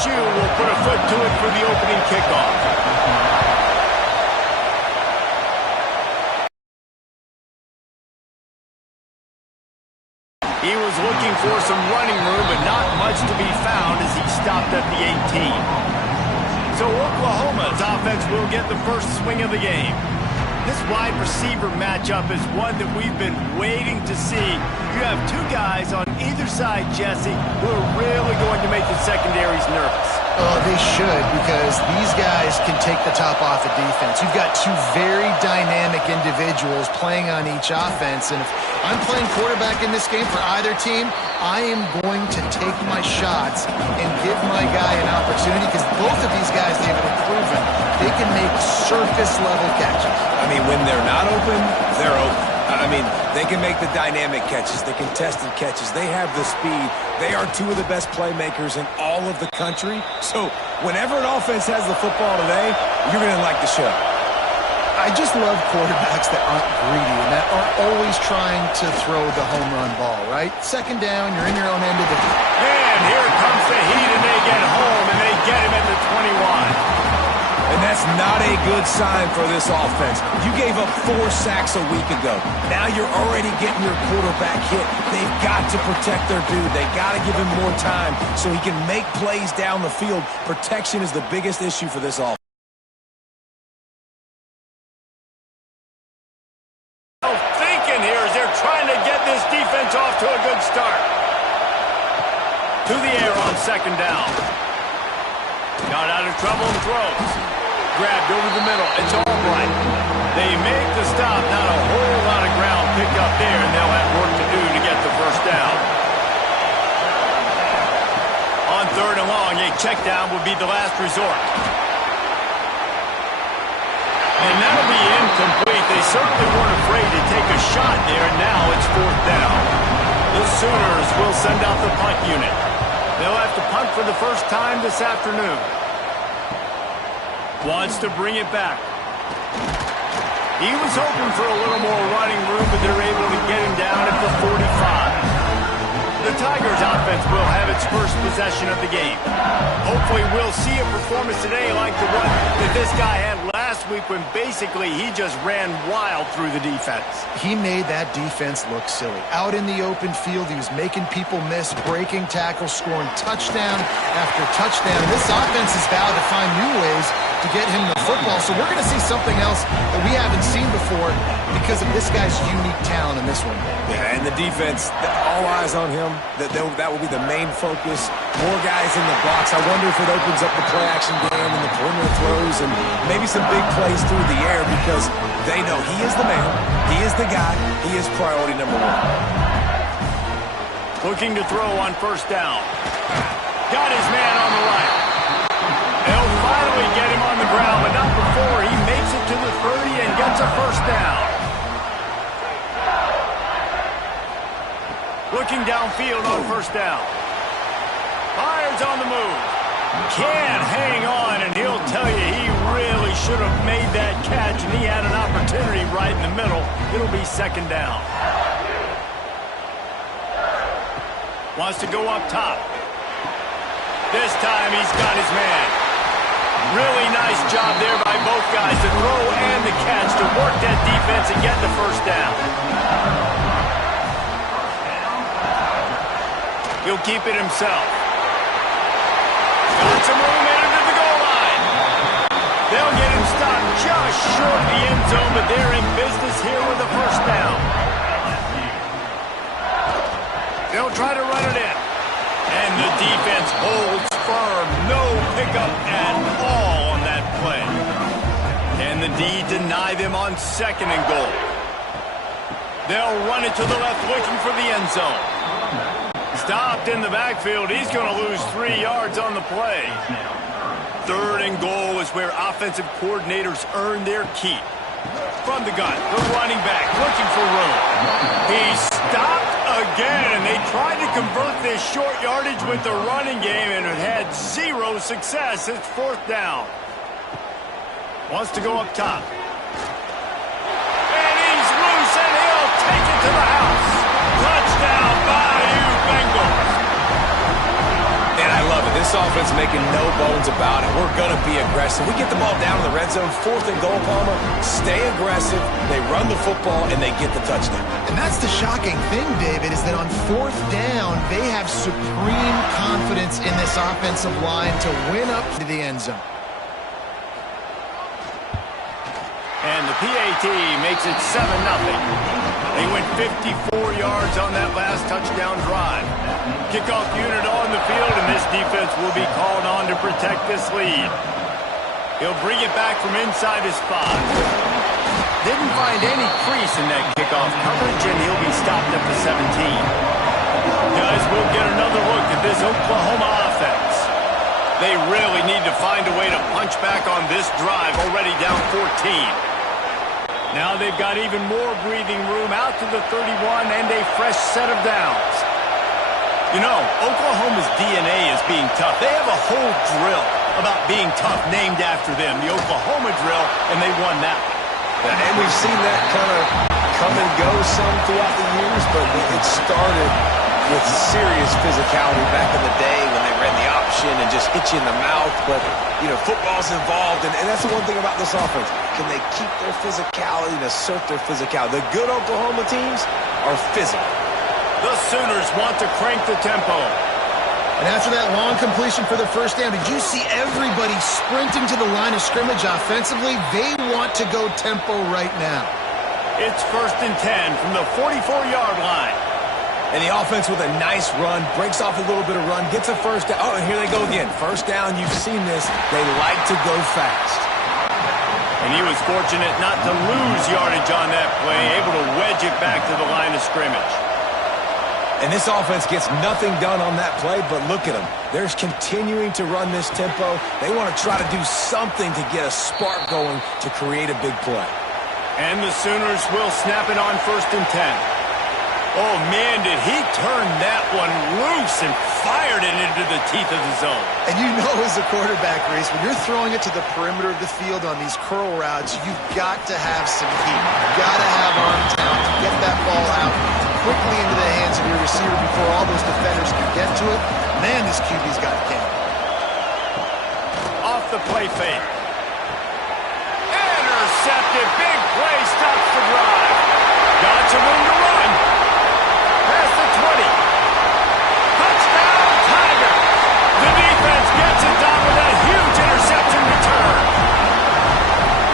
LSU will put a foot to it for the opening kickoff. He was looking for some running room, but not much to be found as he stopped at the 18. So Oklahoma's offense will get the first swing of the game. This wide receiver matchup is one that we've been waiting to see. You have two guys on either side, Jesse, who are really going to make the secondaries nervous. Oh, they should, because these guys can take the top off of defense. You've got two very dynamic individuals playing on each offense, and if I'm playing quarterback in this game for either team, I am going to take my shots and give my guy an opportunity, because both of these guys, David, have proven they can make surface-level catches. I mean, when they're not open, they're open. I mean, they can make the dynamic catches, the contested catches. They have the speed. They are two of the best playmakers in all of the country. So whenever an offense has the football today, you're going to like the show. I just love quarterbacks that aren't greedy and that aren't always trying to throw the home run ball, right? Second down, you're in your own end of the field. And here comes the heat, and they get home, and they get him at the 21. And that's not a good sign for this offense. You gave up 4 sacks a week ago. Now you're already getting your quarterback hit. They've got to protect their dude. They've got to give him more time so he can make plays down the field. Protection is the biggest issue for this offense. Thinking here as they're trying to get this defense off to a good start. To the air on second down. Got out of trouble and throws. Grabbed over the middle. It's all right. They make the stop. Not a whole lot of ground picked up there, and they'll have work to do to get the first down. On third and long, a check down would be the last resort. And that'll be incomplete. They certainly weren't afraid to take a shot there, and now it's fourth down. The Sooners will send out the punt unit. They'll have to punt for the first time this afternoon. Wants to bring it back. He was hoping for a little more running room, but they're able to get him down at the 45. The Tigers offense will have its first possession of the game. Hopefully we'll see a performance today like the one that this guy had last week when basically he just ran wild through the defense. He made that defense look silly. Out in the open field, he was making people miss, breaking tackles, scoring touchdown after touchdown. This offense has vowed to find new ways to get him the football, so we're going to see something else that we haven't seen before because of this guy's unique talent in this one. Yeah, and the defense, all eyes on him. That will be the main focus. More guys in the box. I wonder if it opens up the play-action game and the perimeter throws and maybe some big plays through the air because they know he is the man, he is the guy, he is priority number one. Looking to throw on first down. Got his man on the right. They'll finally get him on the ground, but not before he makes it to the 30 and gets a first down. Looking downfield on first down. Fires on the move. Can't hang on, and he'll tell you he really should have made that catch, and he had an opportunity right in the middle. It'll be second down. Wants to go up top. This time he's got his man. Really nice job there by both guys, the throw and the catch, to work that defense and get the first down. He'll keep it himself. Got some room headed to the goal line. They'll get him stopped just short of the end zone, but they're in business here with a first down. They'll try to run it in. And the defense holds firm. No pickup at all on that play. Can the D deny them on second and goal? They'll run it to the left, looking for the end zone. Stopped in the backfield. He's going to lose 3 yards on the play. Third and goal is where offensive coordinators earn their keep. From the gun, the running back looking for room. He stopped again, and they tried to convert this short yardage with the running game, and it had zero success. It's fourth down. Wants to go up top. And he's loose, and he'll take it to the house. Touchdown, Bayou Bengals. And I love it. This offense making no bones about it. We're going to be aggressive. We get the ball down in the red zone, 4th and goal, Palmer. Stay aggressive. They run the football, and they get the touchdown. And that's the shocking thing, David, is that on 4th down, they have supreme confidence in this offensive line to win up to the end zone. And the PAT makes it 7-0. They went 54 yards on that last touchdown drive. Kickoff unit on the field, and this defense will be called on to protect this lead. He'll bring it back from inside his 5. Didn't find any crease in that kickoff coverage, and he'll be stopped at the 17. Guys, we'll get another look at this Oklahoma offense. They really need to find a way to punch back on this drive, already down 14. Now they've got even more breathing room out to the 31 and a fresh set of downs. You know, Oklahoma's DNA is being tough. They have a whole drill about being tough named after them, the Oklahoma drill, and they won that one. And we've seen that kind of come and go some throughout the years, but it started with serious physicality back in the day when they ran the option and just hit you in the mouth. But, you know, football's involved, and that's the one thing about this offense. Can they keep their physicality and assert their physicality? The good Oklahoma teams are physical. The Sooners want to crank the tempo. And after that long completion for the first down, did you see everybody sprinting to the line of scrimmage offensively? They want to go tempo right now. It's 1st and 10 from the 44-yard line. And the offense with a nice run, breaks off a little bit of run, gets a first down. Oh, and here they go again. First down, you've seen this. They like to go fast. And he was fortunate not to lose yardage on that play, able to wedge it back to the line of scrimmage. And this offense gets nothing done on that play, but look at them. They're continuing to run this tempo. They want to try to do something to get a spark going to create a big play. And the Sooners will snap it on 1st and 10. Oh, man, did he turn that one loose and fired it into the teeth of the zone. And you know as a quarterback, Reese, when you're throwing it to the perimeter of the field on these curl routes, you've got to have some heat. You've got to have arm talent to get that ball out quickly into the hands of your receiver before all those defenders can get to it. Man, this QB's got a game. Off the play fake. Intercepted. Big play stops the drive. Got some room to run. Past the 20. Touchdown, Tigers. The defense gets it done with a huge interception return.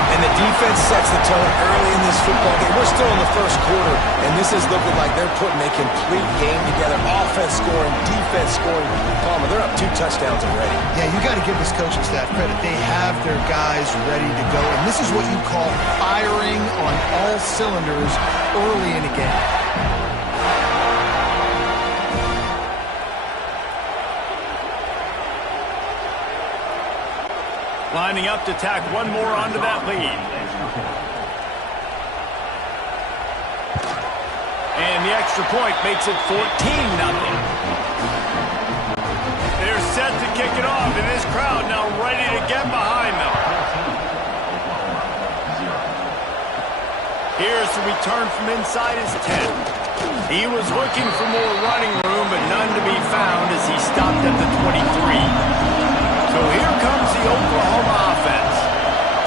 And the defense sets the tone early in this football game. We're still in the first quarter, and this is looking like they're putting a complete game together. Offense scoring, defense scoring. Palmer, they're up 2 touchdowns already. Yeah, you got to give this coaching staff credit. They have their guys ready to go, and this is what you call firing on all cylinders early in a game. Lining up to tack one more onto that lead. And the extra point makes it 14-0. They're set to kick it off, and this crowd now ready to get behind them. Here's the return from inside his 10. He was looking for more running room, but none to be found as he stopped at the 23. So here comes the Oklahoma offense.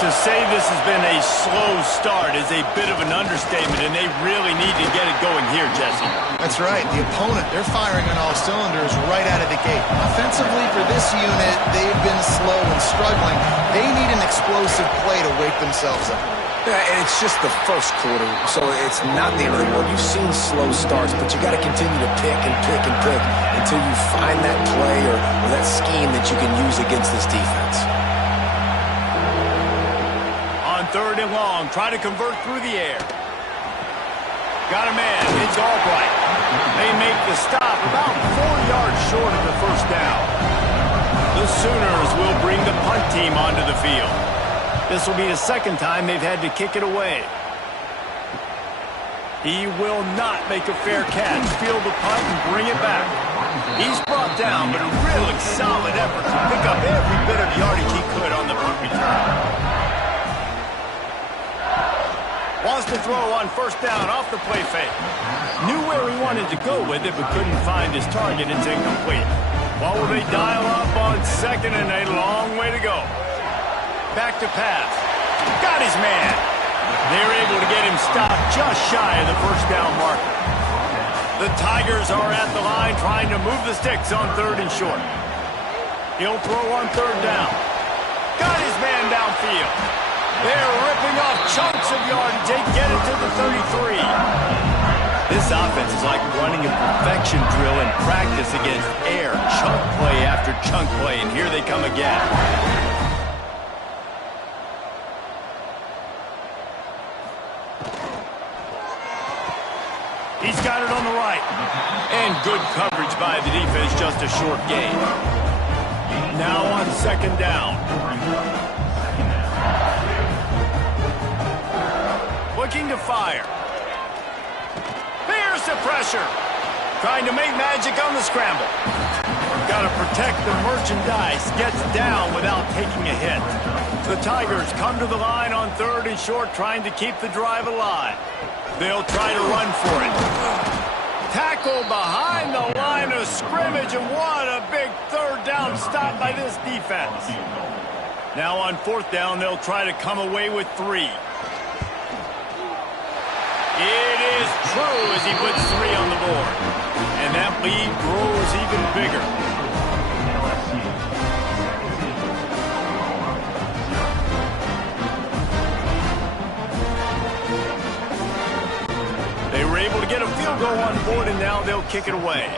To say this has been a slow start is a bit of an understatement, and they really need to get it going here, Jesse. That's right. The opponent, they're firing on all cylinders right out of the gate. Offensively, for this unit, they've been slow and struggling. They need an explosive play to wake themselves up. Yeah, and it's just the first quarter, so it's not the end of the world. You've seen slow starts, but you got to continue to pick and pick and pick until you find that play or that scheme that you can use against this defense. On 3rd and long, try to convert through the air. Got a man. It's Albright. They make the stop about 4 yards short of the first down. The Sooners will bring the punt team onto the field. This will be the second time they've had to kick it away. He will not make a fair catch, field the punt, and bring it back. He's brought down, but a really solid effort to pick up every bit of yardage he could on the punt return. Wants to throw on 1st down off the play fake. Knew where he wanted to go with it, but couldn't find his target. It's incomplete. What will they dial up on second and a long way to go? Back to pass. Got his man. They're able to get him stopped just shy of the first down marker. The Tigers are at the line trying to move the sticks on 3rd and short. He'll throw on 3rd down. Got his man downfield. They're ripping off chunks of yardage. They get it to the 33. This offense is like running a perfection drill in practice against air. Chunk play after chunk play, and here they come again. He's got it on the right. And good coverage by the defense, just a short gain. Now on 2nd down. Looking to fire. There's the pressure. Trying to make magic on the scramble. Got to protect the merchandise. Gets down without taking a hit. The Tigers come to the line on 3rd and short, trying to keep the drive alive. They'll try to run for it. Tackle behind the line of scrimmage, and what a big 3rd down stop by this defense. Now on 4th down, they'll try to come away with 3. It is true as he puts 3 on the board. And that lead grows even bigger. They were able to get a field goal on board, and now they'll kick it away.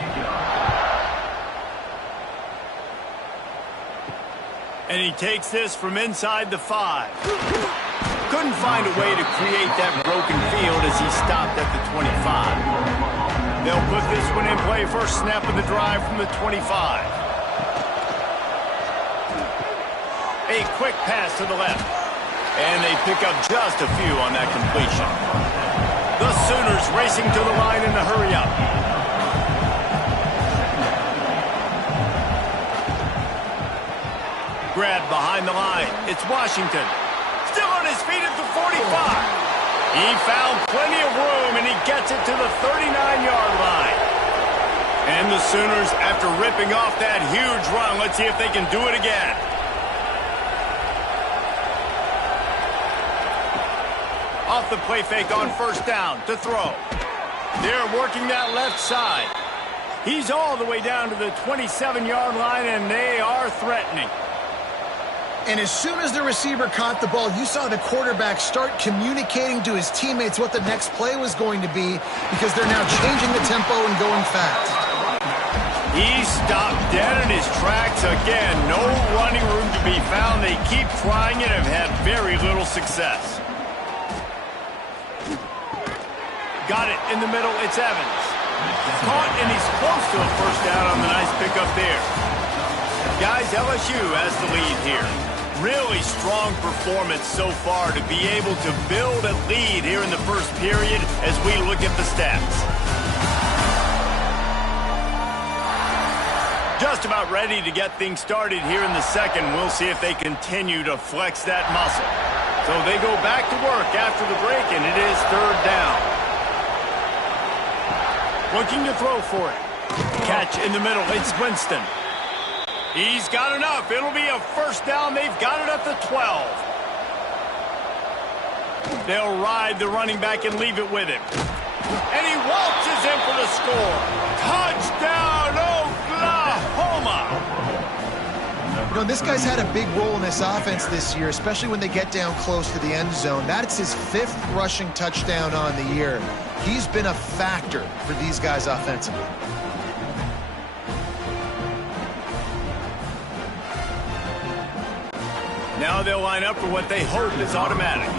And he takes this from inside the 5. Couldn't find a way to create that broken field as he stopped at the 25. They'll put this one in play. First snap of the drive from the 25. A quick pass to the left. And they pick up just a few on that completion. The Sooners racing to the line in the hurry-up. Grab behind the line. It's Washington. Still on his feet at the 45. He found plenty of room, and he gets it to the 39-yard line. And the Sooners, after ripping off that huge run, let's see if they can do it again. Off the play fake on 1st down to throw. They're working that left side. He's all the way down to the 27-yard line, and they are threatening. And as soon as the receiver caught the ball, you saw the quarterback start communicating to his teammates what the next play was going to be, because they're now changing the tempo and going fast. He stopped dead in his tracks again. No running room to be found. They keep trying it and have had very little success. Got it in the middle. It's Evans. Caught, and he's close to a 1st down on the nice pickup there. Guys, LSU has the lead here. Really strong performance so far to be able to build a lead here in the 1st period as we look at the stats. Just about ready to get things started here in the 2nd. We'll see if they continue to flex that muscle. So they go back to work after the break, and it is 3rd down. Looking to throw for it. Catch in the middle. It's Winston. He's got enough. It'll be a 1st down. They've got it at the 12. They'll ride the running back and leave it with him. And he waltzes in for the score. Touchdown, Oklahoma! You know, this guy's had a big role in this offense this year, especially when they get down close to the end zone. That's his 5th rushing touchdown on the year. He's been a factor for these guys offensively. Now they'll line up for what they hope is automatic.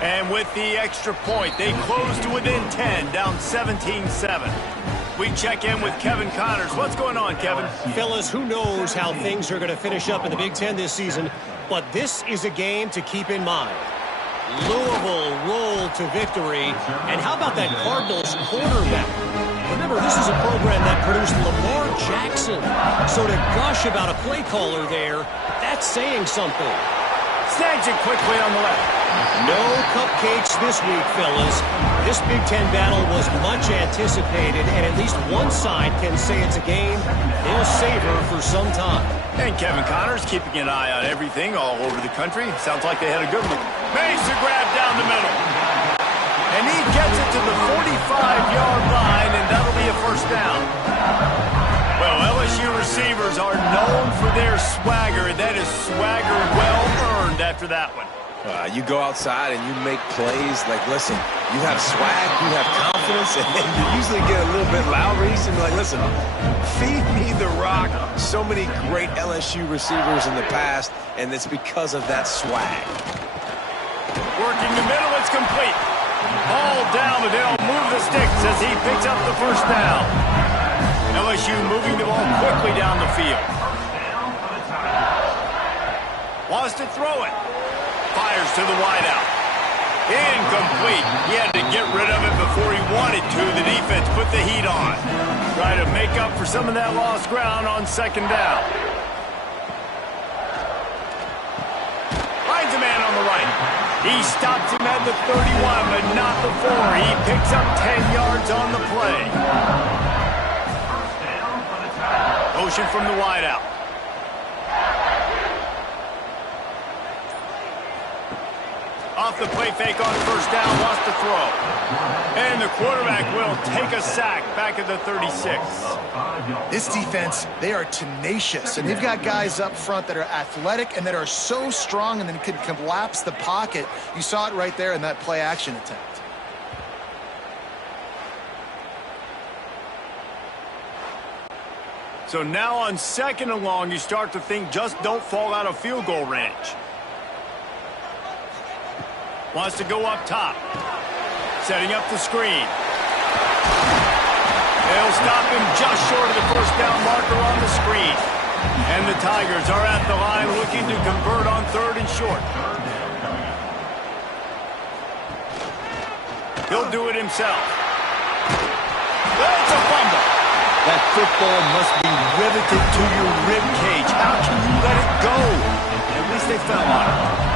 And with the extra point, they close to within 10, down 17-7. We check in with Kevin Connors. What's going on, Kevin? Fellas, who knows how things are going to finish up in the Big Ten this season, but this is a game to keep in mind. Louisville roll to victory, and how about that Cardinals quarterback? Remember, this is a program that produced Lamar Jackson, so to gush about a play caller there, that's saying something. Snags it quickly on the left. No cupcakes this week, fellas. This Big Ten battle was much anticipated, and at least one side can say it's a game they'll savor for some time. And Kevin Connors keeping an eye on everything all over the country. Sounds like they had a good one. Makes the grab down the middle. And he gets it to the 45-yard line, and that'll be a first down. Well, LSU receivers are known for their swagger, and that is swagger well-earned after that one. You go outside and you make plays. Like, listen, you have swag, you have confidence, and you usually get a little bit loud, Reese, and be like, listen, feed me the rock. So many great LSU receivers in the past, and it's because of that swag. Working the middle, it's complete. Ball down, but they'll move the sticks as he picks up the first down. LSU moving the ball quickly down the field. Wants to throw it. Fires to the wideout. Incomplete. He had to get rid of it before he wanted to. The defense put the heat on. Try to make up for some of that lost ground on second down. Finds a man on the right. He stops him at the 31, but not before. He picks up 10 yards on the play. Motion from the wideout. Off the play fake on first down, wants to throw. And the quarterback will take a sack back at the 36. This defense, they are tenacious, and they've got guys up front that are athletic and that are so strong and then can collapse the pocket. You saw it right there in that play action attempt. So now on second and long, you start to think just don't fall out of field goal range. Wants to go up top. Setting up the screen. They'll stop him just short of the first down marker on the screen. And the Tigers are at the line looking to convert on third and short. He'll do it himself. That's a fumble. That football must be riveted to your rib cage. How can you let it go? At least they fell on it.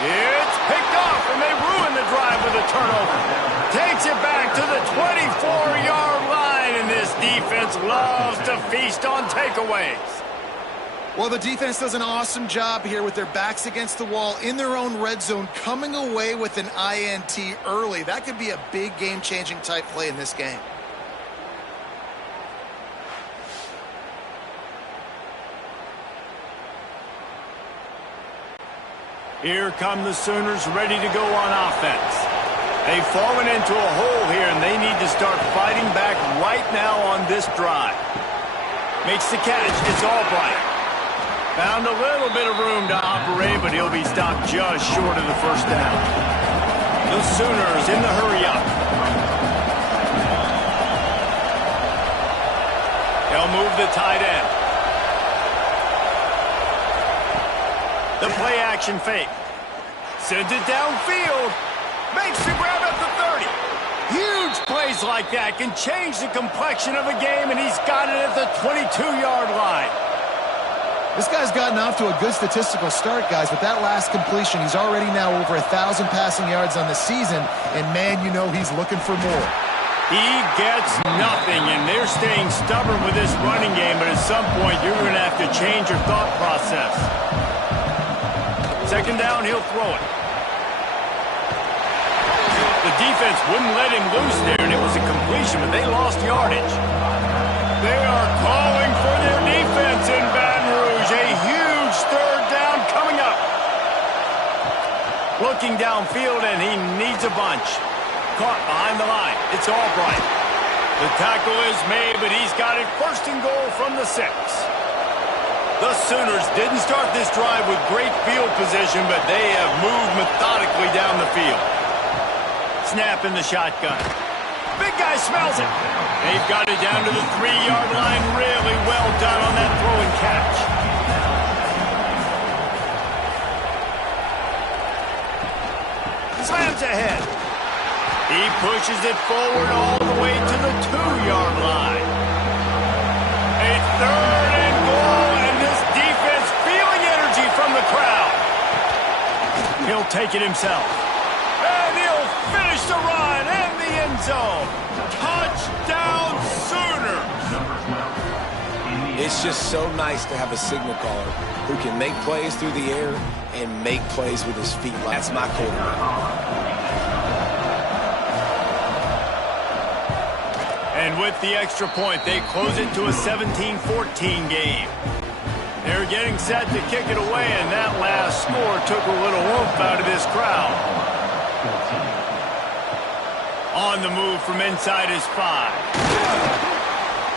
It's picked off, and they ruin the drive with a turnover. Takes it back to the 24-yard line, and this defense loves to feast on takeaways. Well, the defense does an awesome job here with their backs against the wall in their own red zone, coming away with an INT early. That could be a big game-changing type play in this game. Here come the Sooners ready to go on offense. They've fallen into a hole here, and they need to start fighting back right now on this drive. Makes the catch. It's Albright. Found a little bit of room to operate, but he'll be stopped just short of the first down. The Sooners in the hurry-up. They'll move the tight end. The play-action fake. Sends it downfield. Makes the grab at the 30. Huge plays like that can change the complexion of a game, and he's got it at the 22-yard line. This guy's gotten off to a good statistical start, guys, but that last completion, he's already now over 1,000 passing yards on the season, and, man, you know he's looking for more. He gets nothing, and they're staying stubborn with this running game, but at some point you're going to have to change your thought process. Second down, he'll throw it. The defense wouldn't let him loose there, and it was a completion, but they lost yardage. They are calling for their defense in Baton Rouge. A huge third down coming up. Looking downfield, and he needs a bunch. Caught behind the line. It's Albright. The tackle is made, but he's got it first and goal from the 6. The Sooners didn't start this drive with great field position, but they have moved methodically down the field. Snap in the shotgun. Big guy smells it. They've got it down to the 3-yard line. Really well done on that throw and catch. Slams ahead. He pushes it forward all the way to the 2-yard line. Third and goal, and this defense feeling energy from the crowd. He'll take it himself. And he'll finish the run in the end zone. Touchdown Sooners. It's just so nice to have a signal caller who can make plays through the air and make plays with his feet. That's my quarterback. And with the extra point, they close it to a 17-14 game. They're getting set to kick it away, and that last score took a little oomph out of this crowd. On the move from inside his 5.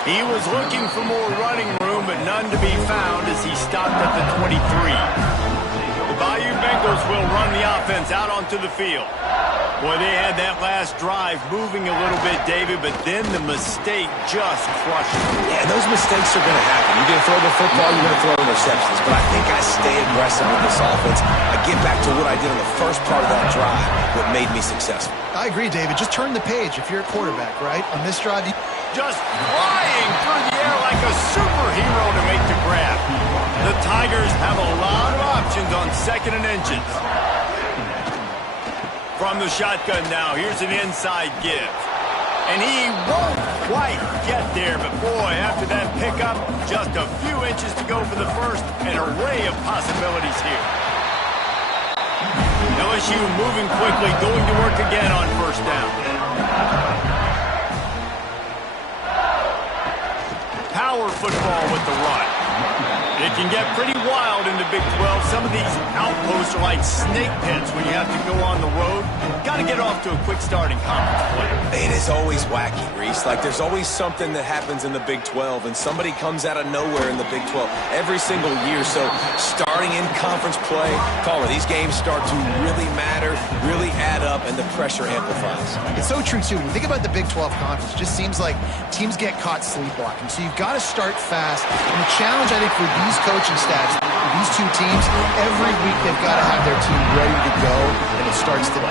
He was looking for more running room, but none to be found as he stopped at the 23. The Bayou Bengals will run the offense out onto the field. Boy, they had that last drive moving a little bit, David, but then the mistake just crushed them. Yeah, those mistakes are going to happen. You're going to throw the football, you're going to throw interceptions. But I think I stay aggressive with this offense. I get back to what I did on the first part of that drive, what made me successful. I agree, David. Just turn the page if you're a quarterback, right? On this drive, just flying through the air like a superhero to make the grab. The Tigers have a lot of options on 2nd and inches. From the shotgun now, here's an inside give. And he won't quite get there, but boy, after that pickup, just a few inches to go for the first, an array of possibilities here. LSU moving quickly, going to work again on first down. Power football with the run. It can get pretty wild in the Big 12. Some of these outposts are like snake pits when you have to go on the road. Got to get off to a quick start in conference play. It is always wacky, Reese. Like, there's always something that happens in the Big 12, and somebody comes out of nowhere in the Big 12 every single year. So starting in conference play, caller, these games start to really matter, really add up, and the pressure amplifies. It's so true, too. When you think about the Big 12 conference, it just seems like teams get caught sleepwalking. So you've got to start fast. And the challenge, I think, for these coaching staffs, these two teams, every week they've got to have their team ready to go, and it starts today.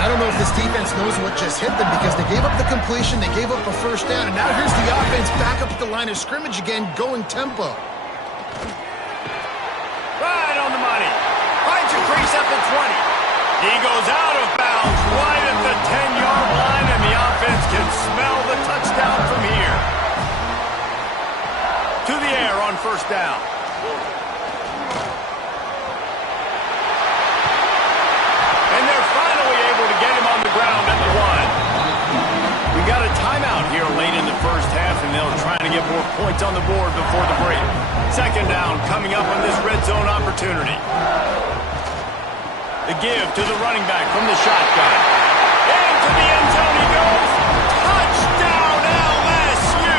I don't know if this defense knows what just hit them because they gave up the completion, they gave up a first down, and now here's the offense back up at the line of scrimmage again, going tempo. Right on the money. Finds a crease at the 20. He goes out of bounds right at the 10-yard line, and the offense can smell the touchdown from here. To the air on first down. And they're finally able to get him on the ground at the 1. We got a timeout here late in the first half, and they'll try to get more points on the board before the break. Second down coming up on this red zone opportunity. The give to the running back from the shotgun. Into the end zone he goes. Touchdown LSU!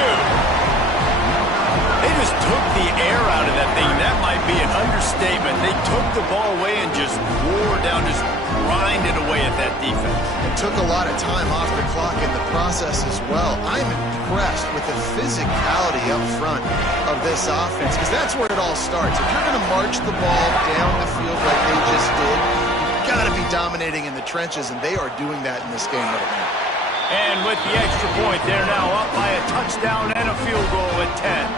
They just took the air out of that thing. That might be an understatement. They took the ball away and just wore down, just grinded away at that defense. It took a lot of time off the clock in the process as well. I'm impressed with the physicality up front of this offense because that's where it all starts. If you're going to march the ball down the field like they just did, you've got to be dominating in the trenches, and they are doing that in this game right now. And with the extra point, they're now up by a touchdown and a field goal at 10.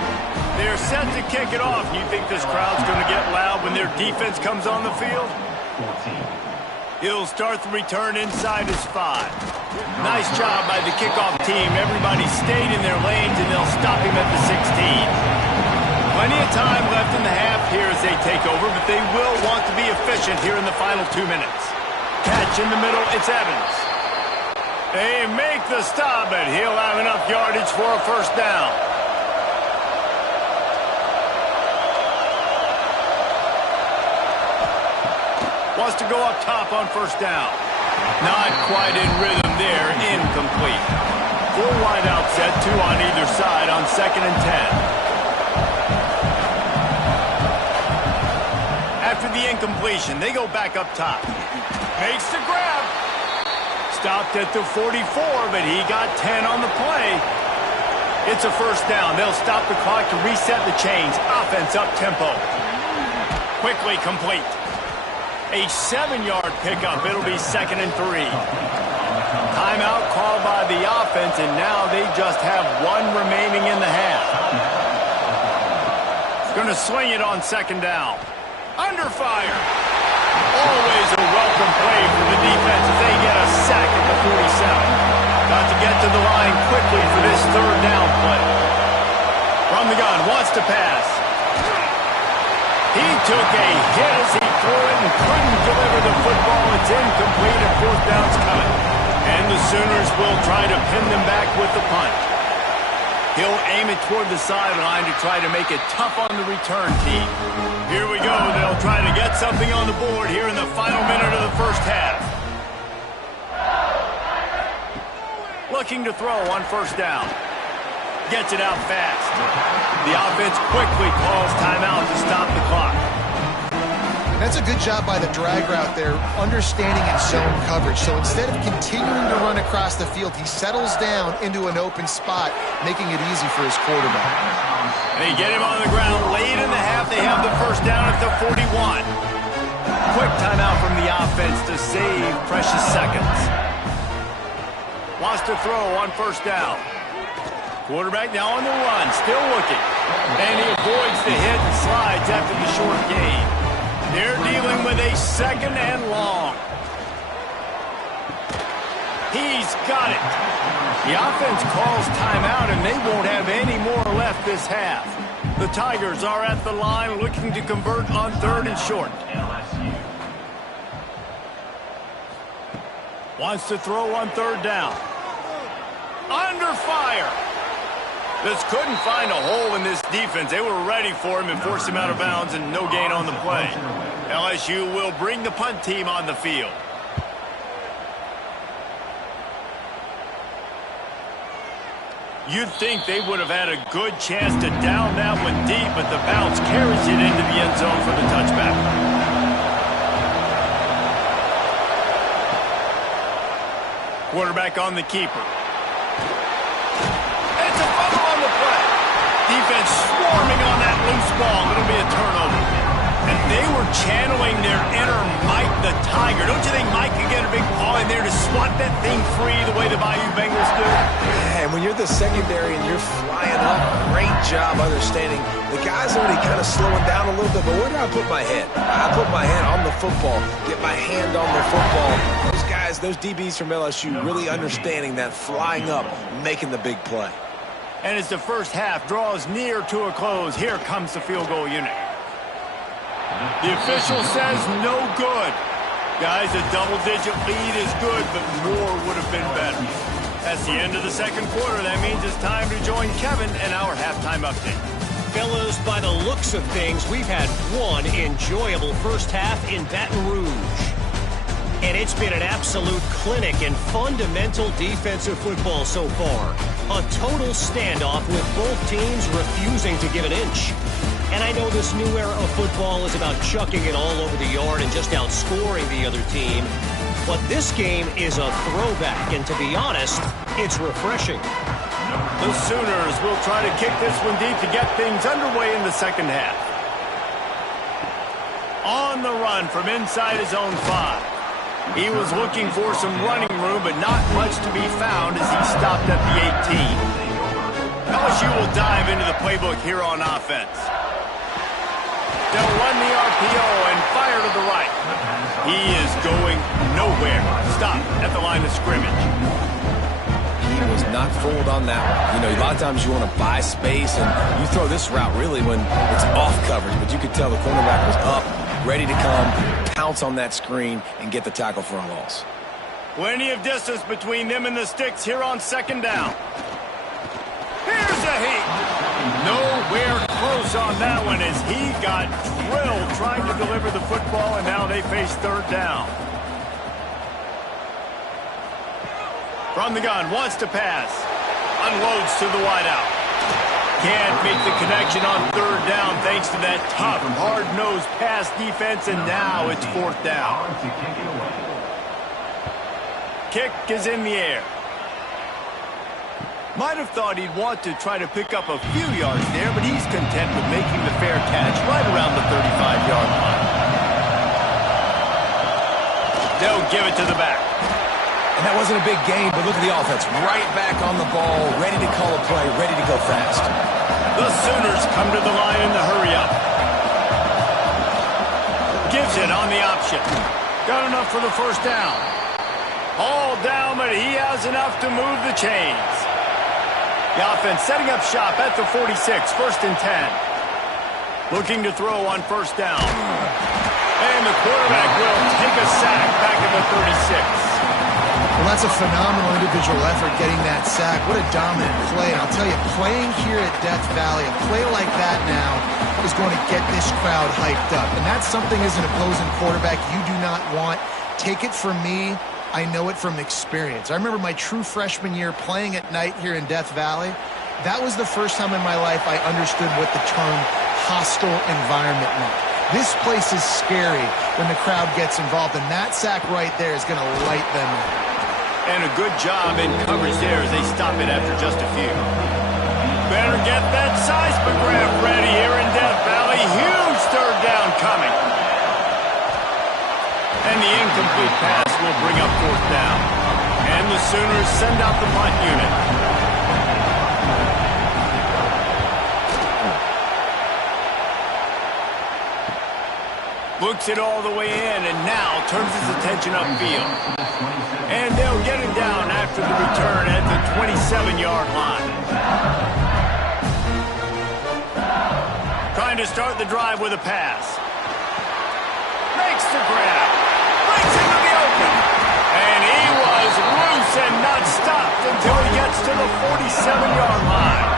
They're set to kick it off. You think this crowd's going to get loud when their defense comes on the field? He'll start the return inside his 5. Nice job by the kickoff team. Everybody stayed in their lanes, and they'll stop him at the 16. Plenty of time left in the half here as they take over, but they will want to be efficient here in the final 2 minutes. Catch in the middle, it's Evans. They make the stop, but he'll have enough yardage for a first down. Wants to go up top on first down. Not quite in rhythm there, incomplete. Full wide out set, 2 on either side on 2nd and 10. After the incompletion, they go back up top. Makes the grab. Stopped at the 44, but he got 10 on the play. It's a first down. They'll stop the clock to reset the chains. Offense up tempo. Quickly complete. A 7-yard pickup. It'll be 2nd and 3. Timeout called by the offense, and now they just have 1 remaining in the half. Going to swing it on second down. Under fire. Always a welcome play for the defense as they get a sack at the 47. Got to get to the line quickly for this third down play. From the gun, wants to pass. He took a hit as he threw it and couldn't deliver the football. It's incomplete and fourth down's coming. And the Sooners will try to pin them back with the punt. He'll aim it toward the sideline to try to make it tough on the return team. Here we go. They'll try to get something on the board here in the final minute of the first half. Looking to throw on first down. Gets it out fast. The offense quickly calls timeout to stop the clock. That's a good job by the drag route there, understanding its zone coverage. So instead of continuing to run across the field, he settles down into an open spot, making it easy for his quarterback. They get him on the ground. Late in the half, they have the first down at the 41. Quick timeout from the offense to save precious seconds. Wants to throw on first down. Quarterback now on the run, still looking. And he avoids the hit and slides after the short gain. They're dealing with a second and long. He's got it. The offense calls timeout, and they won't have any more left this half. The Tigers are at the line looking to convert on third and short. Wants to throw on third down. Under fire. Just couldn't find a hole in this defense. They were ready for him and forced him out of bounds, and no gain on the play. LSU will bring the punt team on the field. You'd think they would have had a good chance to down that one deep, but the bounce carries it into the end zone for the touchback. Quarterback on the keeper. It's a fumble on the play. Defense swarming on that loose ball. It'll be a turnover. And they were channeling their inner Mike the Tiger. Don't you think Mike could get a big paw in there to swat that thing free the way the Bayou Bengals do? Yeah, and when you're the secondary and you're flying up, great job understanding. The guy's already kind of slowing down a little bit, but where do I put my head? I put my head on the football, get my hand on the football. Those guys, those DBs from LSU really understanding that flying up, making the big play. And as the first half draws near to a close, here comes the field goal unit. The official says no good. Guys, a double-digit lead is good, but more would have been better. That's the end of the second quarter. That means it's time to join Kevin and our halftime update. Fellas, by the looks of things, we've had one enjoyable first half in Baton Rouge. And it's been an absolute clinic in fundamental defensive football so far. A total standoff with both teams refusing to give an inch. And I know this new era of football is about chucking it all over the yard and just outscoring the other team. But this game is a throwback, and to be honest, it's refreshing. The Sooners will try to kick this one deep to get things underway in the second half. On the run from inside his own 5. He was looking for some running room, but not much to be found as he stopped at the 18. LSU will dive into the playbook here on offense. They'll run the RPO and fire to the right. He is going nowhere. Stop at the line of scrimmage. He was not fooled on that one. You know, a lot of times you want to buy space, and you throw this route really when it's off coverage, but you could tell the cornerback was up, ready to come, pounce on that screen, and get the tackle for a loss. Plenty of distance between them and the sticks here on second down. Here's a heat. Nowhere close on that one as he got drilled trying to deliver the football, and now they face third down. From the gun, wants to pass. Unloads to the wideout. Can't make the connection on third down thanks to that tough, hard-nosed pass defense, and now it's fourth down. Kick is in the air. Might have thought he'd want to try to pick up a few yards there, but he's content with making the fair catch right around the 35-yard line. They'll give it to the back. And that wasn't a big gain, but look at the offense. Right back on the ball, ready to call a play, ready to go fast. The Sooners come to the line in the hurry-up. Gives it on the option. Got enough for the first down. All down, but he has enough to move the chains. The offense setting up shop at the 46, 1st and 10. Looking to throw on first down. And the quarterback will take a sack back at the 36. Well, that's a phenomenal individual effort getting that sack. What a dominant play. And I'll tell you, playing here at Death Valley, a play like that now is going to get this crowd hyped up. And that's something as an opposing quarterback you do not want. Take it from me. I know it from experience. I remember my true freshman year playing at night here in Death Valley. That was the first time in my life I understood what the term hostile environment meant. This place is scary when the crowd gets involved, and that sack right there is going to light them up. And a good job in coverage there as they stop it after just a few. Better get that seismograph ready here in Death Valley. Huge third down coming. And the incomplete pass will bring up fourth down. And the Sooners send out the punt unit. Looks it all the way in and now turns his attention upfield. And they'll get him down after the return at the 27-yard line. Trying to start the drive with a pass. Makes the grab. Breaks into the open. And he was loose and not stopped until he gets to the 47-yard line.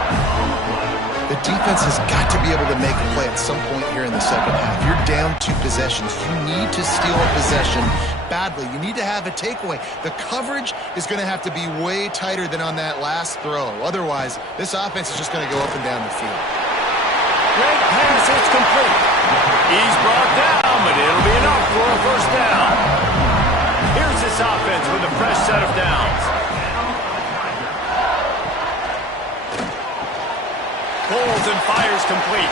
The defense has got to be able to make a play at some point here in the second half. You're down 2 possessions. You need to steal a possession badly. You need to have a takeaway. The coverage is going to have to be way tighter than on that last throw. Otherwise, this offense is just going to go up and down the field. Great pass, it's complete. He's brought down, but it'll be enough for a first down. Here's this offense with a fresh set of downs. Pulls and fires complete.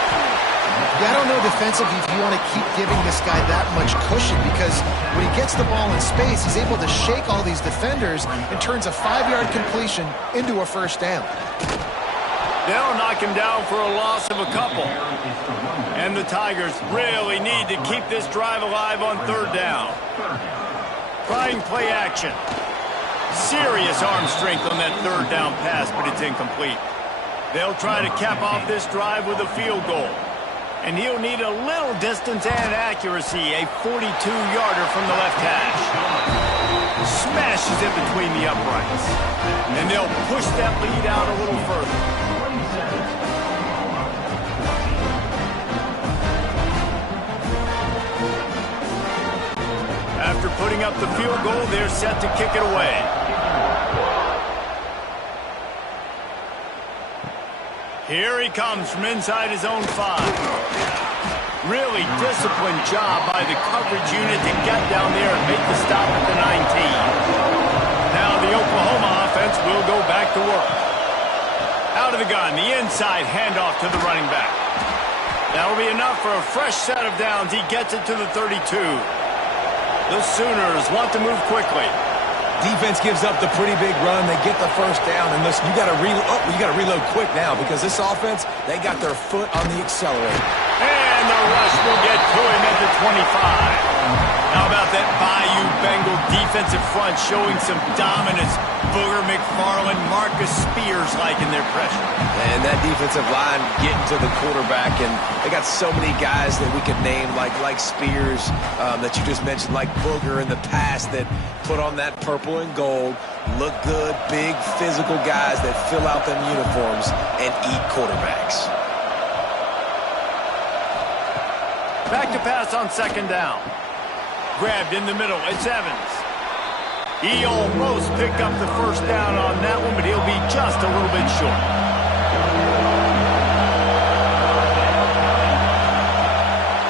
Yeah, I don't know defensively if you want to keep giving this guy that much cushion, because when he gets the ball in space, he's able to shake all these defenders and turns a 5-yard completion into a first down. They'll knock him down for a loss of a couple. And the Tigers really need to keep this drive alive on third down. Trying play action. Serious arm strength on that third down pass, but it's incomplete. They'll try to cap off this drive with a field goal. And he'll need a little distance and accuracy, a 42-yarder from the left hash. Smashes it between the uprights. And they'll push that lead out a little further. After putting up the field goal, they're set to kick it away. Here he comes from inside his own 5. Really disciplined job by the coverage unit to get down there and make the stop at the 19. Now the Oklahoma offense will go back to work. Out of the gun, the inside handoff to the running back. That'll be enough for a fresh set of downs. He gets it to the 32. The Sooners want to move quickly. Defense gives up the pretty big run. They get the first down. And listen, you got to reload quick now, because this offense, they got their foot on the accelerator. And the rush will get to him at the 25. How about that Bayou Bengal defensive front showing some dominance? Booger McFarland, Marcus Spears liking their pressure. And that defensive line getting to the quarterback, and they got so many guys that we could name like Spears that you just mentioned, like Booger in the past, that put on that purple and gold, look good, big physical guys that fill out them uniforms and eat quarterbacks. Back to pass on second down. Grabbed in the middle. It's Evans. He almost picked up the first down on that one, but he'll be just a little bit short.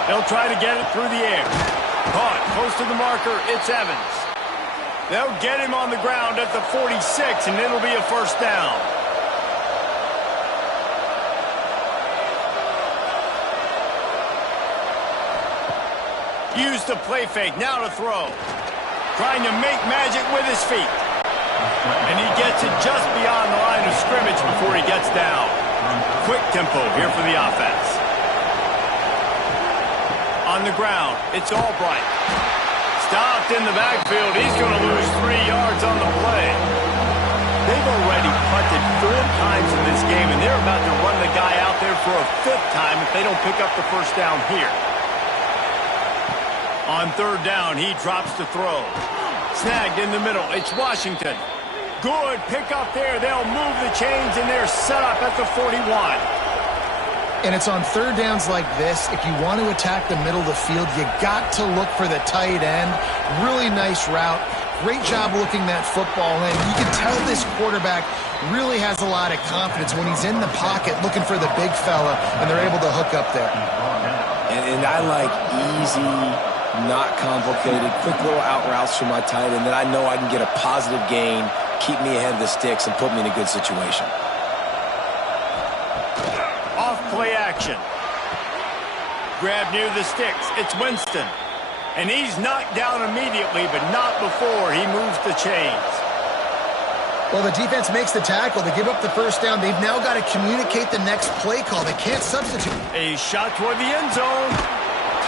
They'll try to get it through the air. Caught close to the marker. It's Evans. They'll get him on the ground at the 46, and it'll be a first down. Used the play fake, now to throw. Trying to make magic with his feet. And he gets it just beyond the line of scrimmage before he gets down. quick tempo here for the offense. On the ground, it's Albright. Stopped in the backfield. He's going to lose 3 yards on the play. They've already punted 4 times in this game, and they're about to run the guy out there for a 5th time if they don't pick up the first down here. On 3rd down, he drops to throw. Snagged in the middle. It's Washington. Good pick up there. They'll move the chains, and they're set up at the 41. And it's on 3rd downs like this. If you want to attack the middle of the field, you got to look for the tight end. Really nice route. Great job looking that football in. You can tell this quarterback really has a lot of confidence when he's in the pocket looking for the big fella, and they're able to hook up there. And I like easy, not complicated, quick little out routes for my tight end that I know I can get a positive gain, keep me ahead of the sticks, and put me in a good situation. Off play action. Grab near the sticks. It's Winston. And he's knocked down immediately, but not before he moves the chains. Well, the defense makes the tackle. They give up the first down. They've now got to communicate the next play call. They can't substitute. A shot toward the end zone.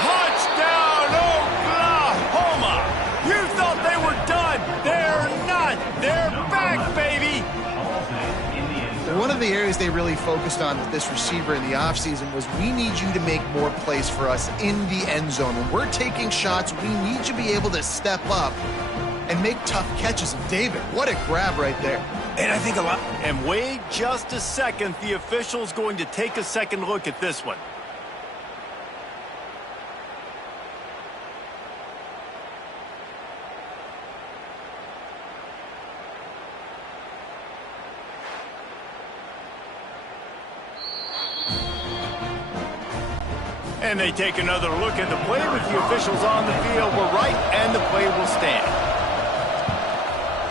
Touchdown, Oklahoma! You thought they were done. They're not. They're back, baby. One of the areas they really focused on with this receiver in the offseason was we need you to make more plays for us in the end zone. When we're taking shots, we need you to be able to step up and make tough catches. And David, what a grab right there. And I think a lot. And wait just a second. The official's going to take a second look at this one. And they take another look at the play with the officials on the field. We're right, and the play will stand.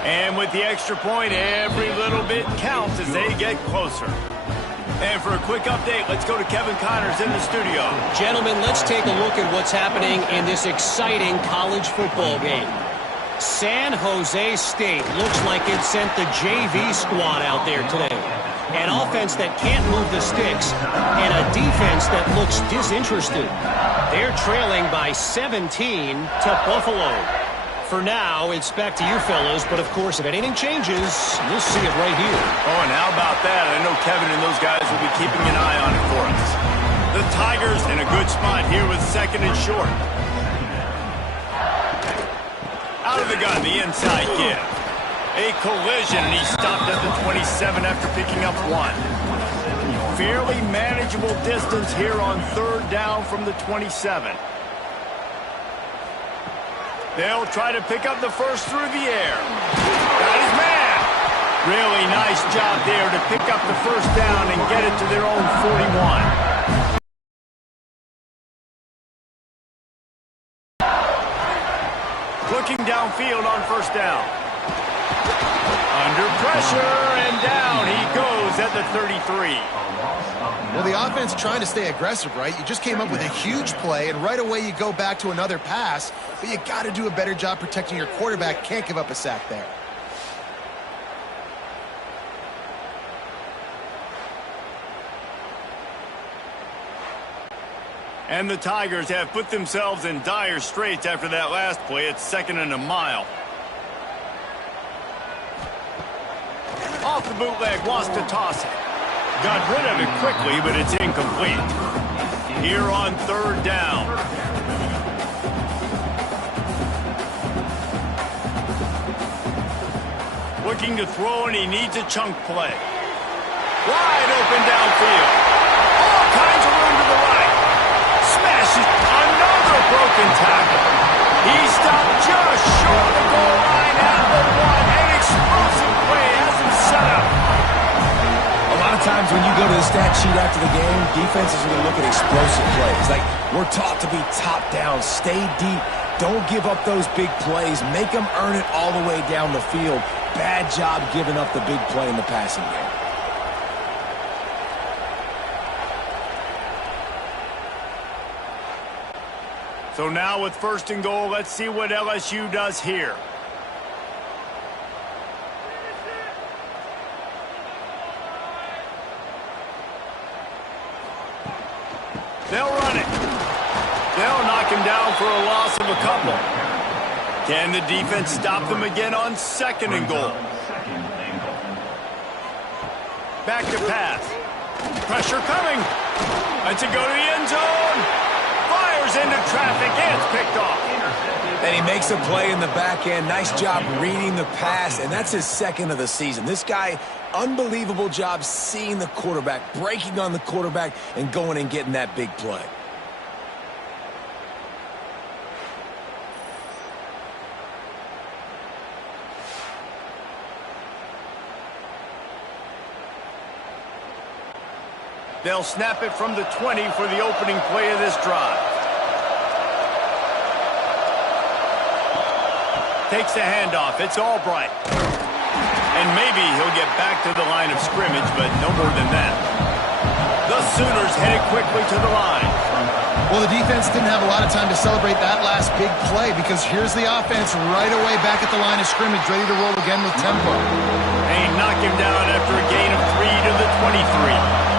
And with the extra point, every little bit counts as they get closer. And for a quick update, let's go to Kevin Connors in the studio. Gentlemen, let's take a look at what's happening in this exciting college football game. San Jose State looks like it sent the JV squad out there today. An offense that can't move the sticks, and a defense that looks disinterested. They're trailing by 17 to Buffalo. For now, it's back to you fellas, but of course, if anything changes, you'll see it right here. Oh, and how about that? I know Kevin and those guys will be keeping an eye on it for us. The Tigers in a good spot here with 2nd and short. Out of the gun, the inside give. A collision, and he stopped at the 27 after picking up 1. Fairly manageable distance here on 3rd down from the 27. They'll try to pick up the first through the air. Got his man. Really nice job there to pick up the first down and get it to their own 41. Looking downfield on 1st down. Under pressure, and down he goes at the 33. Well, the offense trying to stay aggressive, right? You just came up with a huge play, and right away you go back to another pass, but you got to do a better job protecting your quarterback. Can't give up a sack there. And the Tigers have put themselves in dire straits after that last play. It's 2nd and a mile. Off the bootleg, wants to toss it. Got rid of it quickly, but it's incomplete. Here on 3rd down. Looking to throw, and he needs a chunk play. Wide open downfield. All kinds of room to the right. Smashes another broken tackle. He stopped just short of the goal line at the 1. An explosive play has him set up. A lot of times when you go to the stat sheet after the game, defenses are going to look at explosive plays. Like, we're taught to be top down, stay deep, don't give up those big plays, make them earn it all the way down the field. Bad job giving up the big play in the passing game. So now with 1st and goal, let's see what LSU does here. for a loss of a couple. Can the defense stop them again on 2nd and goal? Back to pass. Pressure coming. Lets it go to the end zone. Fires into traffic. It's picked off. And he makes a play in the back end. Nice job reading the pass, and that's his 2nd of the season. This guy, unbelievable job seeing the quarterback, breaking on the quarterback, and going and getting that big play. They'll snap it from the 20 for the opening play of this drive. Takes the handoff. It's Albright. And maybe he'll get back to the line of scrimmage, but no more than that. The Sooners headed quickly to the line. Well, the defense didn't have a lot of time to celebrate that last big play because here's the offense right away back at the line of scrimmage, ready to roll again with tempo. And he knocked him down after a gain of 3 to the 23.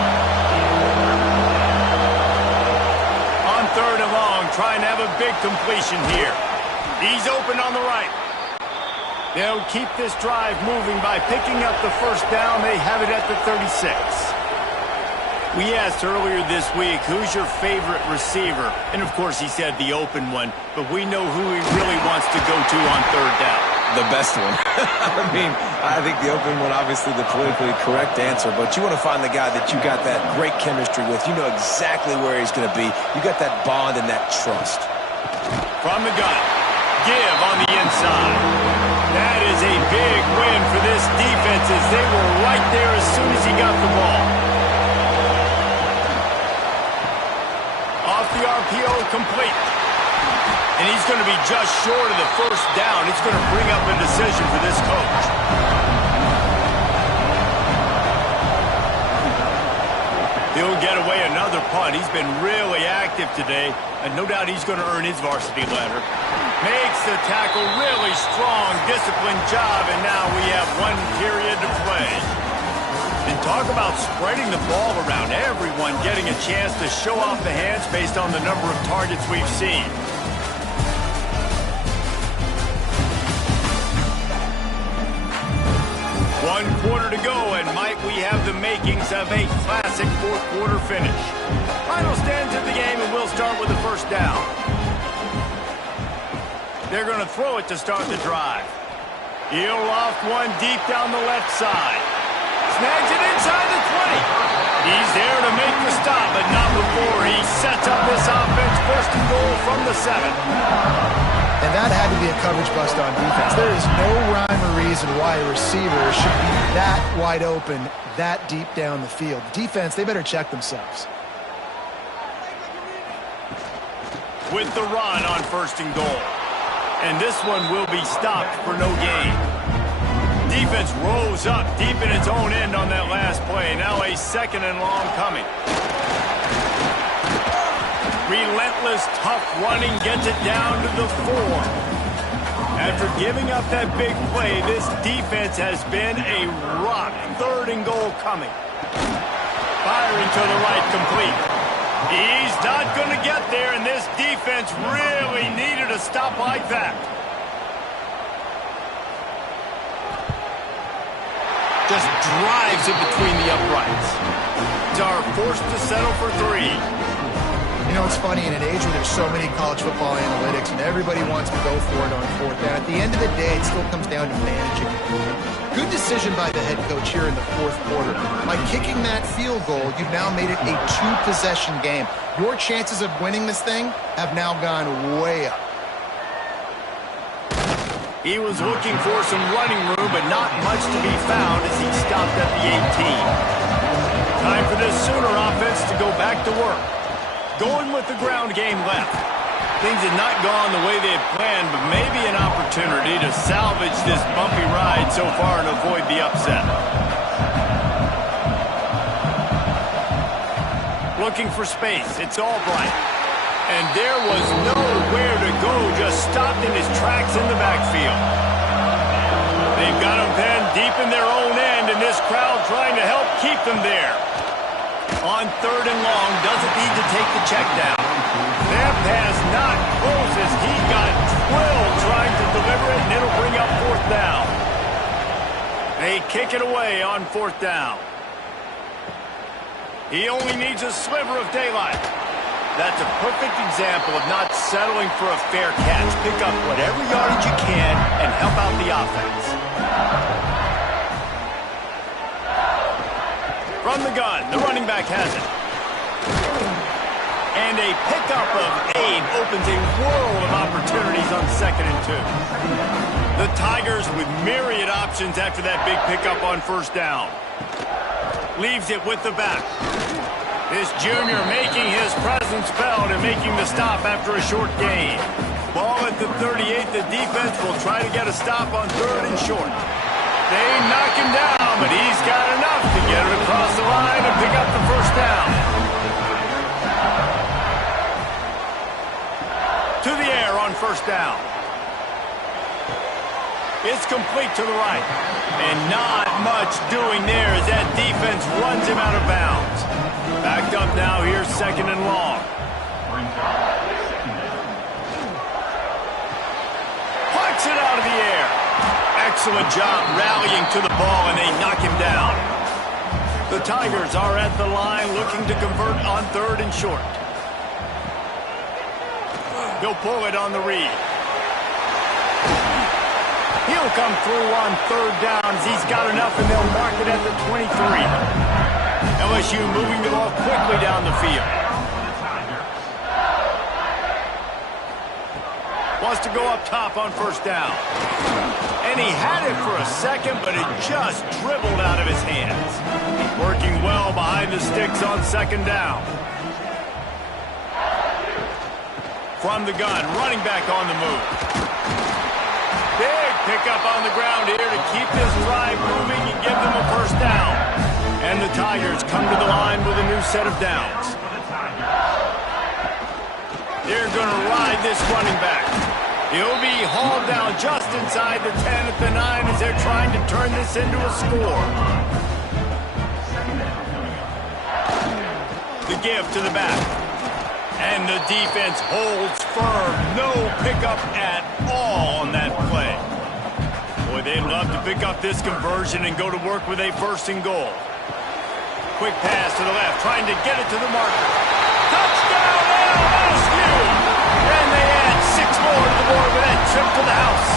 3rd and long, trying to have a big completion here. He's open on the right. They'll keep this drive moving by picking up the 1st down. They have it at the 36. We asked earlier this week, who's your favorite receiver? And, of course, he said the open one, but we know who he really wants to go to on 3rd down. The best one. I mean, I think the open one, obviously the politically correct answer, but you want to find the guy that you got that great chemistry with. You know exactly where he's going to be. You got that bond and that trust. From the gun, give on the inside. That is a big win for this defense as they were right there as soon as he got the ball. Off the RPO, complete. And he's going to be just short of the 1st down. It's going to bring up a decision for this coach. He'll get away another punt. He's been really active today, and no doubt he's going to earn his varsity letter. Makes the tackle, really strong, disciplined job, and now we have 1 period to play. And talk about spreading the ball around. Everyone getting a chance to show off the hands based on the number of targets we've seen. 1 quarter to go, and might we have the makings of a classic 4th quarter finish. Final stands of the game, and we'll start with the 1st down. They're going to throw it to start the drive. He'll loft one deep down the left side. Snags it inside the 20. He's there to make the stop, but not before he sets up this offense. 1st and goal from the 7. And that had to be a coverage bust on defense. There is no rhyme or reason why a receiver should be that wide open, that deep down the field. Defense, they better check themselves. With the run on 1st and goal. And this one will be stopped for no gain. Defense rose up deep in its own end on that last play. Now a 2nd and long coming. Relentless, tough running gets it down to the 4. After giving up that big play, this defense has been a rock. 3rd and goal coming. Firing to the right, complete. He's not going to get there, and this defense really needed a stop like that. Just drives it between the uprights. Are forced to settle for 3. You know, it's funny, in an age where there's so many college football analytics and everybody wants to go for it on 4th down, at the end of the day, it still comes down to managing it. Good decision by the head coach here in the 4th quarter. By kicking that field goal, you've now made it a 2-possession game. Your chances of winning this thing have now gone way up. He was looking for some running room, but not much to be found as he stopped at the 18. Time for this Sooner offense to go back to work. Going with the ground game left. Things had not gone the way they had planned, but maybe an opportunity to salvage this bumpy ride so far and avoid the upset. Looking for space. It's Albright. And there was nowhere to go, just stopped in his tracks in the backfield. They've got him pinned deep in their own end, and this crowd trying to help keep them there. On 3rd and long, doesn't need to take the check down. That has not closed almost as he got drilled trying to deliver it, and it'll bring up fourth down. They kick it away on fourth down. He only needs a sliver of daylight. That's a perfect example of not settling for a fair catch. Pick up whatever yardage you can and help out the offense. From the gun, the running back has it. And a pickup of 8 opens a world of opportunities on 2nd and 2. The Tigers with myriad options after that big pickup on first down. Leaves it with the back. This junior making his presence felt and making the stop after a short gain. Ball at the 38. The defense will try to get a stop on 3rd and short. They knock him down, but he's got enough to get it across the line and pick up the first down. To the air on first down. It's complete to the right. And not much doing there as that defense runs him out of bounds. Backed up now, here's 2nd and long. Plucks it out of the air. Excellent job rallying to the ball, and they knock him down. The Tigers are at the line looking to convert on 3rd and short. He'll pull it on the read. He'll come through on 3rd downs. He's got enough, and they'll mark it at the 23. LSU moving the ball quickly down the field. Wants to go up top on first down. And he had it for a second, but it just dribbled out of his hands. Working well behind the sticks on 2nd down. From the gun, running back on the move. Big pickup on the ground here to keep this drive moving and give them a first down. And the Tigers come to the line with a new set of downs. They're going to ride this running back. He'll be hauled down just inside the 10 at the 9 as they're trying to turn this into a score. The give to the back. And the defense holds firm. No pickup at all on that play. Boy, they'd love to pick up this conversion and go to work with a 1st and goal. Quick pass to the left, trying to get it to the marker. Touchdown, LSU! And they add 6 more to the board with that trip to the house.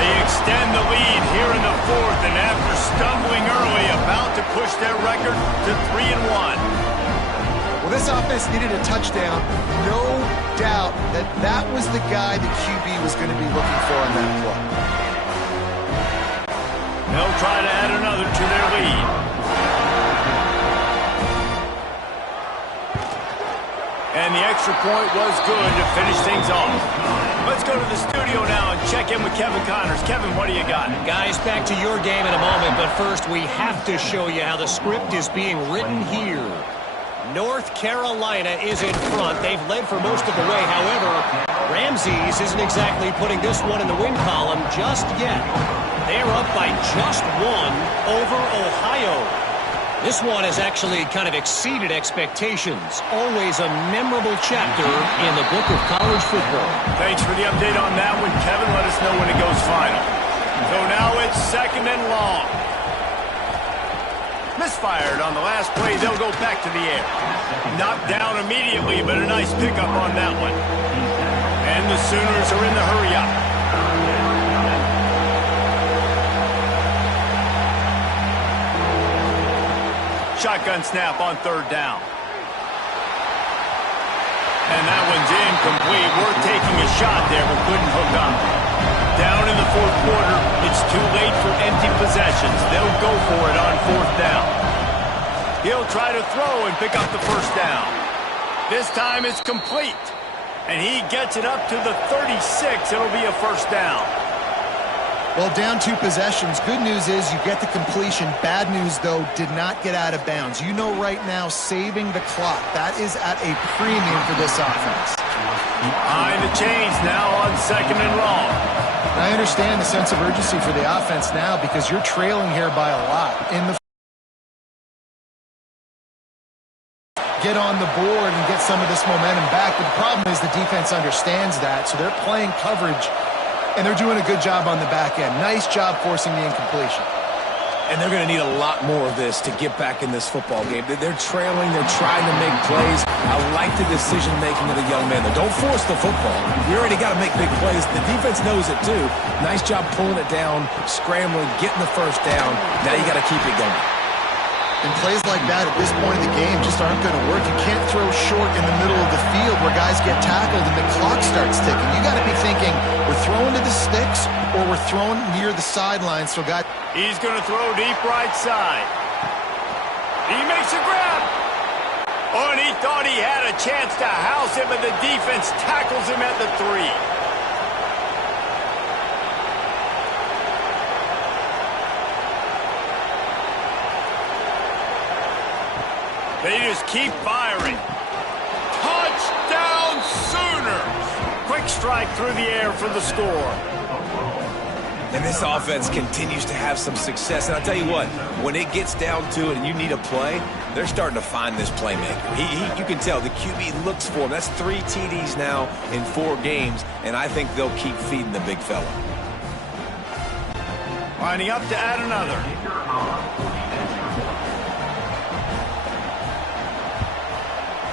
They extend the lead here in the 4th, and after stumbling early, about to push their record to 3-1. Well, this offense needed a touchdown. No doubt that was the guy the QB was going to be looking for on that play. They'll try to add another to their lead. And the extra point was good to finish things off. Let's go to the studio now and check in with Kevin Connors. Kevin, what do you got? Guys, back to your game in a moment, but first we have to show you how the script is being written here. North Carolina is in front. They've led for most of the way. However, Ramses isn't exactly putting this one in the win column just yet. They're up by just 1 over Ohio. This one has actually kind of exceeded expectations. Always a memorable chapter in the book of college football. Thanks for the update on that one, Kevin. Let us know when it goes final. So now it's 2nd and long. Misfired on the last play. They'll go back to the air. Knocked down immediately, but a nice pickup on that one. And the Sooners are in the hurry-up. Shotgun snap on 3rd down. And that one's incomplete. Worth taking a shot there, but couldn't hook up. Down in the 4th quarter, it's too late for empty possessions. They'll go for it on 4th down. He'll try to throw and pick up the first down. This time it's complete. And he gets it up to the 36. It'll be a first down. Well, down 2 possessions. Good news is you get the completion. Bad news, though, did not get out of bounds. You know right now, saving the clock. That is at a premium for this offense. Behind the chains now on 2nd and long. I understand the sense of urgency for the offense now because you're trailing here by a lot. get on the board and get some of this momentum back. But the problem is the defense understands that, so they're playing coverage, and they're doing a good job on the back end. Nice job forcing the incompletion. And they're going to need a lot more of this to get back in this football game. They're trailing. They're trying to make plays. I like the decision-making of the young man, though. Don't force the football. You already got to make big plays. The defense knows it, too. Nice job pulling it down, scrambling, getting the first down. Now you got to keep it going. And plays like that at this point in the game just aren't going to work. You can't throw short in the middle of the field where guys get tackled and the clock starts ticking. You got to be thinking, we're throwing to the sticks or we're throwing near the sidelines so guys... He's going to throw deep right side. He makes a grab. Oh, and he thought he had a chance to house him, and the defense tackles him at the 3. They just keep firing. Touchdown Sooners! Quick strike through the air for the score. And this offense continues to have some success. And I'll tell you what, when it gets down to it and you need a play, they're starting to find this playmaker. You can tell the QB looks for him. That's 3 TDs now in 4 games, and I think they'll keep feeding the big fella. Lining up to add another.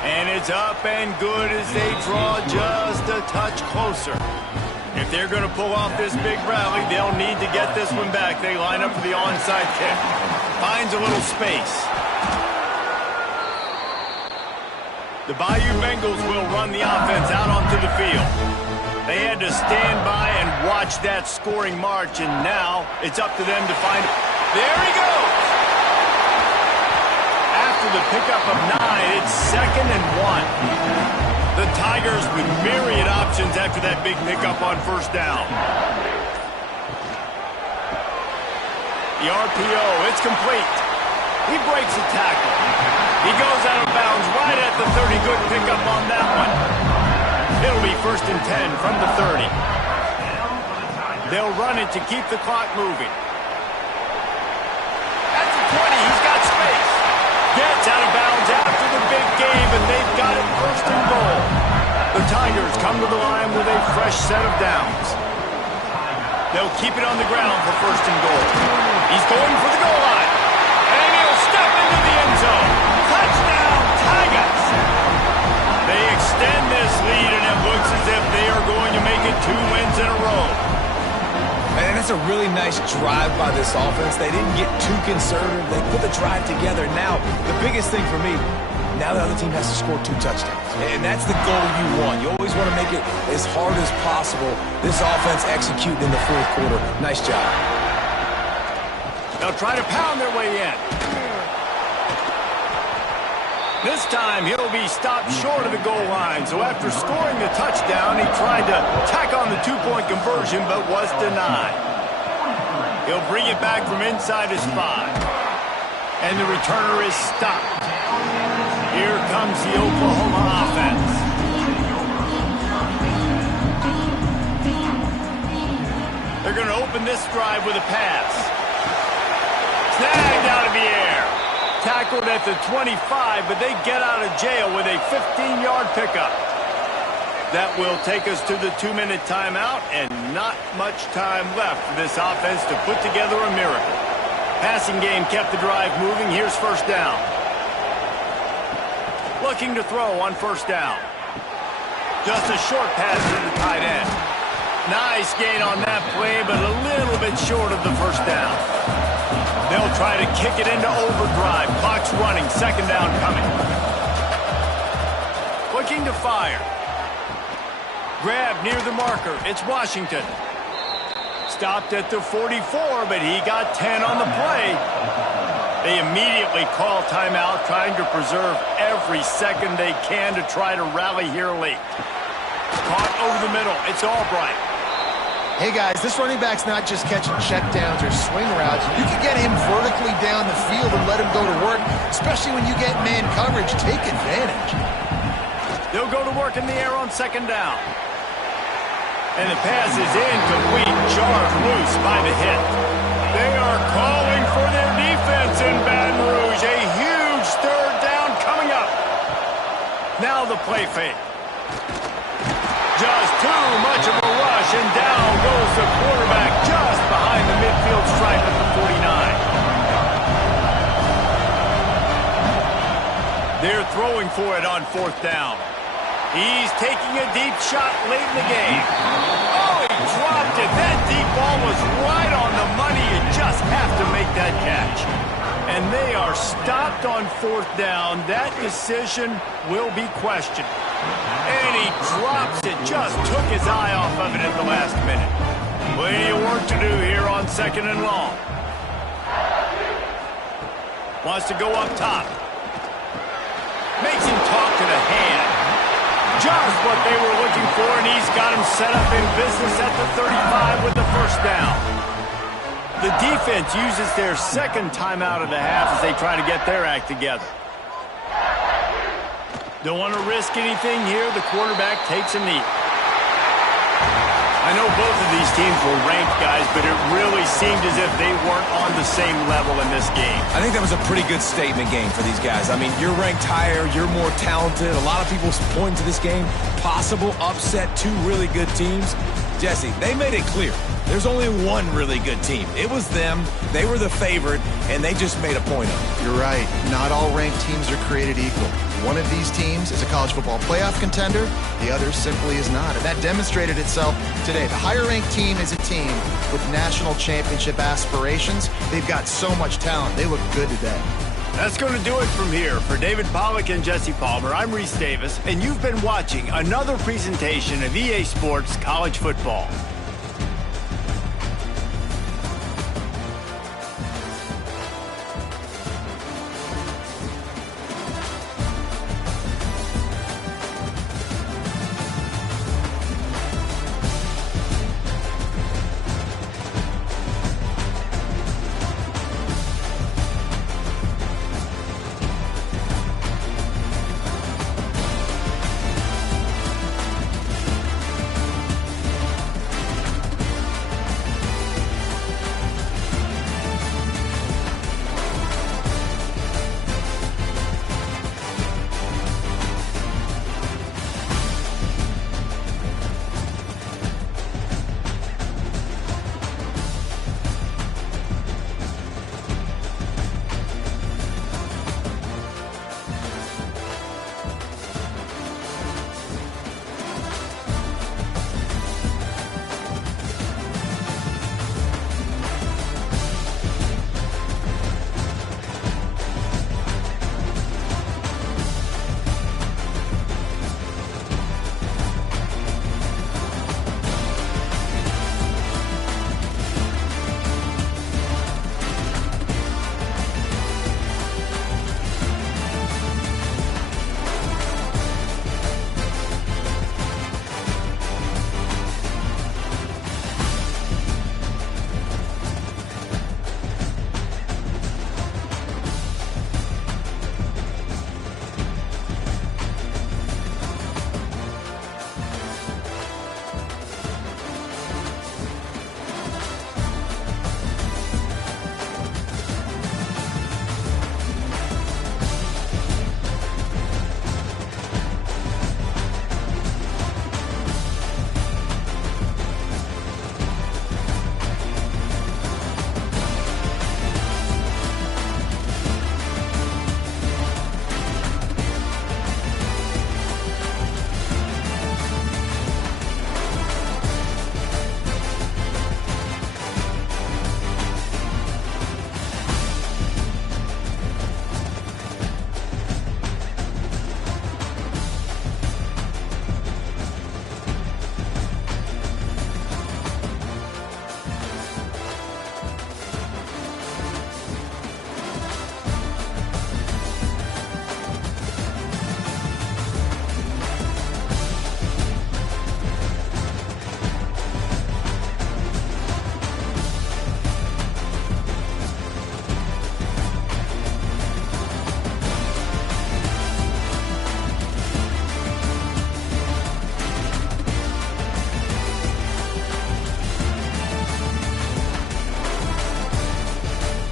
And it's up and good as they draw just a touch closer. If they're going to pull off this big rally, they'll need to get this one back. They line up for the onside kick. Finds a little space. The Bayou Bengals will run the offense out onto the field. They had to stand by and watch that scoring march, and now it's up to them to find... There he goes! After the pickup of 9, it's 2nd and 1. The Tigers with myriad options after that big pickup on first down. The RPO, it's complete. He breaks a tackle. He goes out of bounds right at the 30. Good pickup on that one. It'll be 1st and 10 from the 30. They'll run it to keep the clock moving. At the 20, he's got space. Gets out of bounds after the big game, and they've got it 1st and goal. The Tigers come to the line with a fresh set of downs. They'll keep it on the ground for 1st and goal. He's going for the goal line. And he'll step into the end zone. Touchdown, Tigers! They extend this lead, and it looks as if they are going to make it 2 wins in a row. And that's a really nice drive by this offense. They didn't get too conservative. They put the drive together. Now, the biggest thing for me, now the other team has to score 2 touchdowns. And that's the goal you want. You always want to make it as hard as possible. This offense executing in the 4th quarter. Nice job. They'll try to pound their way in. This time, he'll be stopped short of the goal line. So after scoring the touchdown, he tried to tack on the 2-point conversion, but was denied. He'll bring it back from inside his 5. And the returner is stopped. Here comes the Oklahoma offense. They're going to open this drive with a pass. Snagged out of the air. Tackled at the 25, but they get out of jail with a 15-yard pickup. That will take us to the 2-minute timeout, and not much time left for this offense to put together a miracle. Passing game kept the drive moving. Here's 1st down. Looking to throw on 1st down. Just a short pass to the tight end. Nice gain on that play, but a little bit short of the 1st down. They'll try to kick it into overdrive. Clock's running. 2nd down coming. Looking to fire. Grab near the marker. It's Washington. Stopped at the 44, but he got 10 on the play. They immediately call timeout, trying to preserve every second they can to try to rally here late. Caught over the middle. It's Albright. Hey, guys, this running back's not just catching checkdowns or swing routes. You can get him vertically down the field and let him go to work, especially when you get man coverage. Take advantage. They'll go to work in the air on 2nd down. And the pass is incomplete, jarred loose by the hit. They are calling for their defense in Baton Rouge. A huge 3rd down coming up. Now the play fake. Just too much of a rush, and down goes the quarterback just behind the midfield stripe at the 49. They're throwing for it on 4th down. He's taking a deep shot late in the game. Oh, he dropped it. That deep ball was right on the money. You just have to make that catch. And they are stopped on 4th down. That decision will be questioned. And he drops it. Just took his eye off of it at the last minute. Plenty of work to do here on 2nd and long. Wants to go up top. Makes him talk to the hand. Just what they were looking for, and he's got him set up in business at the 35 with the 1st down. The defense uses their 2nd timeout of the half as they try to get their act together. Don't want to risk anything here. The quarterback takes a knee. I know both of these teams were ranked, guys, but it really seemed as if they weren't on the same level in this game. I think that was a pretty good statement game for these guys. I mean, you're ranked higher, you're more talented. A lot of people point to this game, possible upset, 2 really good teams. Jesse, they made it clear. There's only one really good team. It was them. They were the favorite, and they just made a point of it. You're right. Not all ranked teams are created equal. One of these teams is a college football playoff contender. The other simply is not. And that demonstrated itself today. The higher-ranked team is a team with national championship aspirations. They've got so much talent. They look good today. That's going to do it from here. For David Pollack and Jesse Palmer, I'm Reese Davis, and you've been watching another presentation of EA Sports College Football.